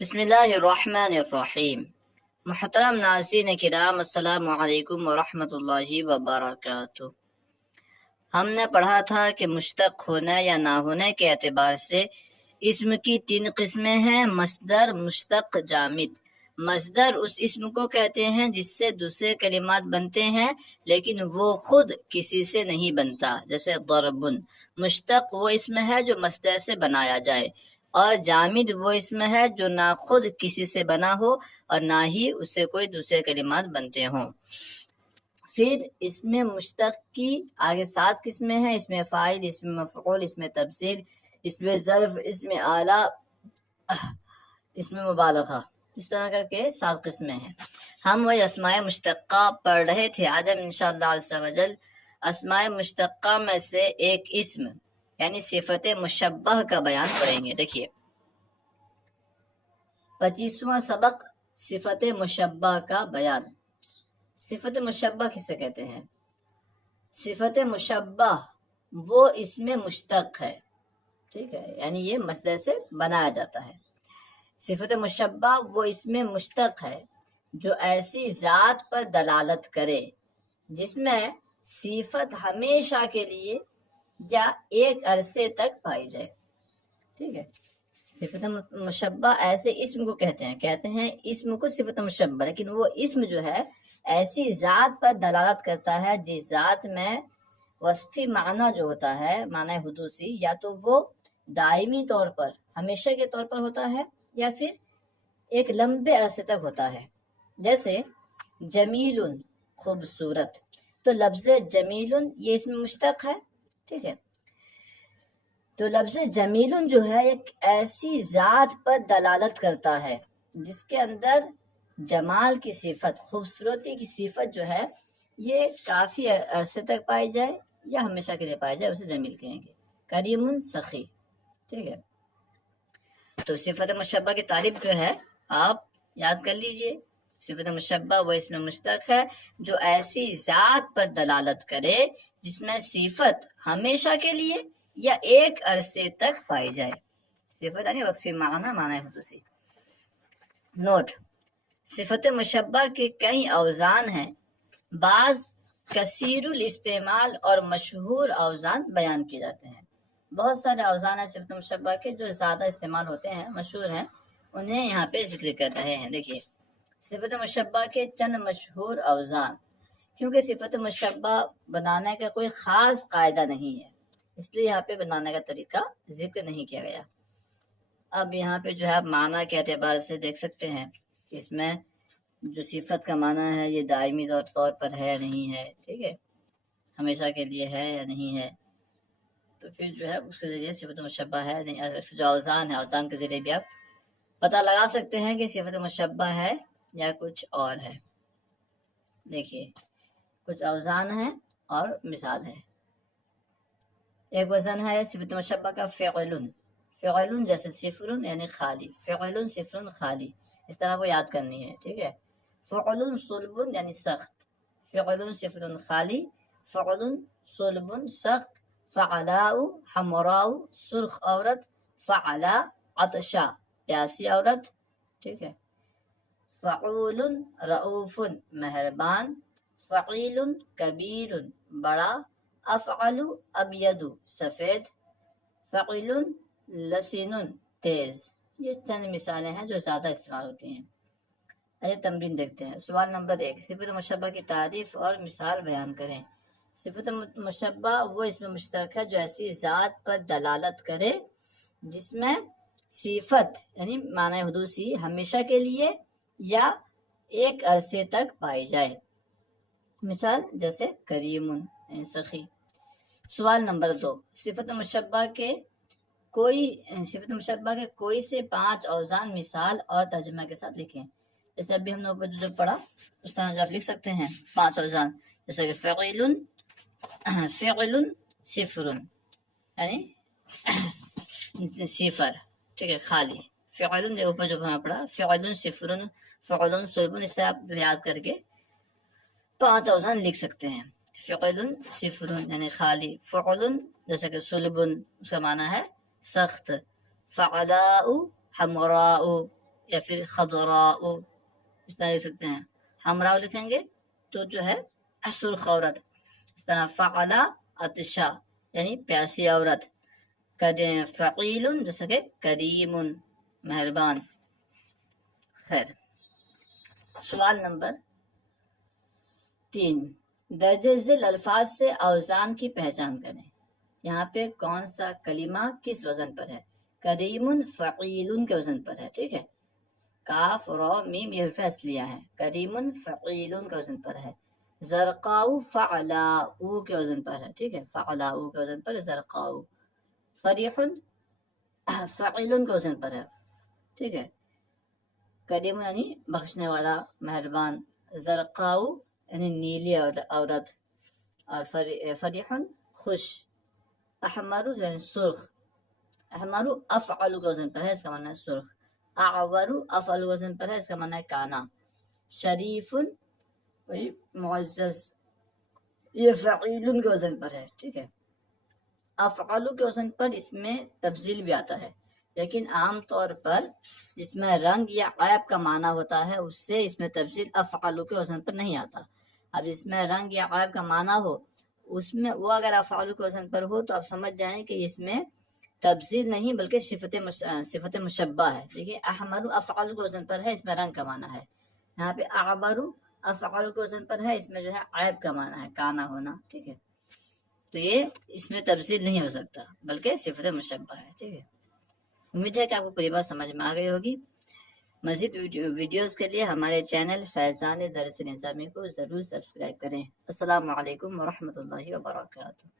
بسم اللہ الرحمن الرحیم۔ محترم ناظرین کرام، السلام علیکم ورحمۃ اللہ وبرکاتہ۔ ہم نے پڑھا تھا کہ مشتق ہونے یا نہ ہونے کے اعتبار سے اسم کی 3 قسمیں ہیں: مصدر، مشتق، جامد۔ مصدر اس اسم کو کہتے ہیں جس سے دوسرے کلمات بنتے ہیں لیکن وہ خود کسی سے نہیں بنتا، جیسے ضرب۔ مشتق وہ اسم ہے جو مصدر سے بنایا جائے، اور جامد وہ اسم ہے جو نہ خود کسی سے بنا ہو اور نہ ہی اس سے کوئی دوسرے کلمات بنتے ہوں۔ پھر اسم مشتق کی آگے 7 قسمیں ہیں: اسم فاعل، اسم مفعول، اسم تفضیل، اسم ظرف، اسم اعلی، اسم مبالغہ، اس طرح کر کے 7 قسمیں ہیں۔ ہم وہی اسماء مشتقہ پڑھ رہے تھے۔ آج ہم انشاءاللہ عز و جل اسماء مشتقہ میں سے ایک اسم یعنی صفت مشبہ کا بیان پڑھیں گے۔ دیکھیے 25واں سبق، صفت مشبہ کا بیان۔ صفت مشبہ کسے کہتے ہیں؟ صفت مشبہ وہ اسم مشتق ہے، ٹھیک ہے، یعنی یہ مصدر سے بنایا جاتا ہے۔ صفت مشبہ وہ اسم مشتق ہے جو ایسی ذات پر دلالت کرے جس میں صفت ہمیشہ کے لیے یا ایک عرصے تک پائی جائے، ٹھیک ہے۔ صفت مشبہ ایسے اسم کو کہتے ہیں اسم کو صفت مشبہ، لیکن وہ اسم جو ہے ایسی ذات پر دلالت کرتا ہے جس ذات میں وصفی معنی جو ہوتا ہے، معنی حدوثی، یا تو وہ دائمی طور پر ہمیشہ کے طور پر ہوتا ہے یا پھر ایک لمبے عرصے تک ہوتا ہے۔ جیسے جمیل، خوبصورت، تو لفظ جمیل یہ اسم مشتق ہے، ٹھیک ہے۔ تو لفظ جمیل جو ہے ایک ایسی ذات پر دلالت کرتا ہے جس کے اندر جمال کی صفت، خوبصورتی کی صفت جو ہے یہ کافی عرصے تک پائی جائے یا ہمیشہ کے لیے پائی جائے، اسے جمیل کہیں گے۔ کریم، سخی، ٹھیک ہے۔ تو صفت مشبہ کی تعریف جو ہے آپ یاد کر لیجئے۔ صفت مشبہ وہ اسم مشتق ہے جو ایسی ذات پر دلالت کرے جس میں صفت ہمیشہ کے لیے یا ایک عرصے تک پائی جائے۔ صفت یعنی وصفی معنی، معنی حدوثی۔ نوٹ: صفت مشبہ کے کئی اوزان ہیں، بعض کثیر الاستعمال اور مشہور اوزان بیان کیے جاتے ہیں۔ بہت سارے اوزان ہیں صفت مشبہ کے جو زیادہ استعمال ہوتے ہیں، مشہور ہیں، انہیں یہاں پہ ذکر کر رہے ہیں۔ دیکھیے صفت مشبہ کے چند مشہور اوزان، کیونکہ صفت مشبہ بنانے کا کوئی خاص قاعدہ نہیں ہے، اس لیے یہاں پہ بنانے کا طریقہ ذکر نہیں کیا گیا۔ اب یہاں پہ جو ہے آپ معنی کے اعتبار سے دیکھ سکتے ہیں کہ اس میں جو صفت کا معنی ہے یہ دائمی طور پر ہے یا نہیں ہے، ٹھیک ہے، ہمیشہ کے لیے ہے یا نہیں ہے، تو پھر جو ہے اس کے ذریعے صفت مشبہ ہے نہیں، اس جو اوزان ہے اوزان کے ذریعے بھی آپ پتہ لگا سکتے ہیں کہ صفت مشبہ ہے یا کچھ اور ہے۔ دیکھیے کچھ اوزان ہیں اور مثال ہے۔ ایک وزن ہے صفت مشبہ کا فعل، فعل جیسے صفر یعنی خالی، فعل صفر خالی، اس طرح کو یاد کرنی ہے، ٹھیک ہے۔ فعل صلب یعنی سخت، فعل صفر خالی، فعل صلب سخت، فعلاء حمراء سرخ عورت، فعلا عطشا پیاسی عورت، ٹھیک ہے۔ فعول رؤوف مہربان، فعیل کبیر بڑا، افعل ابید سفید، فعل لسن تیز۔ یہ چند مثالیں ہیں جو زیادہ استعمال ہوتی ہیں۔ آئیے تمرین دیکھتے ہیں۔ سوال نمبر 1، صفت مشبہ کی تعریف اور مثال بیان کریں۔ صفت مشبہ وہ اسم مشتق ہے جو ایسی ذات پر دلالت کرے جس میں صفت یعنی معنی حدوثی ہمیشہ کے لیے یا ایک عرصے تک پائی جائے۔ مثال جیسے کریم یعنی سخی۔ سوال نمبر 2، صفت مشبہ کے کوئی سے 5 اوزان مثال اور ترجمہ کے ساتھ لکھیں۔ جیسے ابھی ہم نے اوپر جو پڑھا اس طرح جو آپ لکھ سکتے ہیں 5 اوزان، جیسے کہ فعل صفر یعنی صفر، ٹھیک ہے، خالی۔ فعل اوپر جو ہم نے پڑھا فعل صفر، فعل صلب، اس سے آپ یاد کر کے 5 اوزان لکھ سکتے ہیں۔ فعل صفر یعنی خالی، فعل جیسے کہ صلب اس کا معنی ہے سخت، فعلاء حمراء یا پھر خضراء اس طرح لکھ سکتے ہیں. حمراء لکھیں گے تو جو ہے سرخ عورت. اس طرح فعلا عطشا یعنی پیاسی عورت. فعیل جیسا کہ کریم مہربان. خیر. سوال نمبر 3. درجہ ذیل الفاظ سے اوزان کی پہچان کریں. یہاں پہ کون سا کلمہ کس وزن پر ہے؟ کریم فعیل کے وزن پر ہے. ٹھیک ہے. کاف را میم یہ حرف اصلیہ ہے. کریم فعیل کے وزن پر ہے. زرقاء فعلاء کے وزن پر ہے. ٹھیک ہے. فعلاء کے وزن پر زرقاء. فریح فعیل کے وزن پر ہے. ٹھیک ہے. کریم یعنی بخشنے والا مہربان. زرقاء یعنی نیلی عورت. اور فریح خوش. احمر یعنی سرخ. احمر افعل کے وزن پر ہے، اس کا معنی ہے سرخ. اعور افعل کے وزن پر ہے، اس کا معنی ہے کانا. شریف معزز، یہ فعیل کے وزن پر ہے. ٹھیک ہے. افعل کے وزن پر اس میں تبذیل بھی آتا ہے، لیکن عام طور پر جس میں رنگ یا عیب کا معنی ہوتا ہے اس سے اس میں تبذیل افعل کے وزن پر نہیں آتا. اب اس میں رنگ یا عیب کا معنی ہو اس میں وہ اگر افعال کے وزن پر ہو تو آپ سمجھ جائیں کہ اس میں تبذیل نہیں بلکہ صفت مشبہ ہے. دیکھیے احمر افعال کے وزن پر ہے، اس میں رنگ کا معنی ہے. یہاں پہ اعبر افعال کے وزن پر ہے، اس میں جو ہے عیب کا معنی ہے، کانا ہونا. ٹھیک ہے. تو یہ اس میں تبذیل نہیں ہو سکتا بلکہ صفت مشبہ ہے. ٹھیک ہے. امید ہے کہ آپ کو پوری بات سمجھ میں آ گئی ہوگی. مزید ویڈیوز کے لیے ہمارے چینل فیضان درس نظامی کو ضرور سبسکرائب کریں. السلام علیکم ورحمۃ اللہ وبرکاتہ.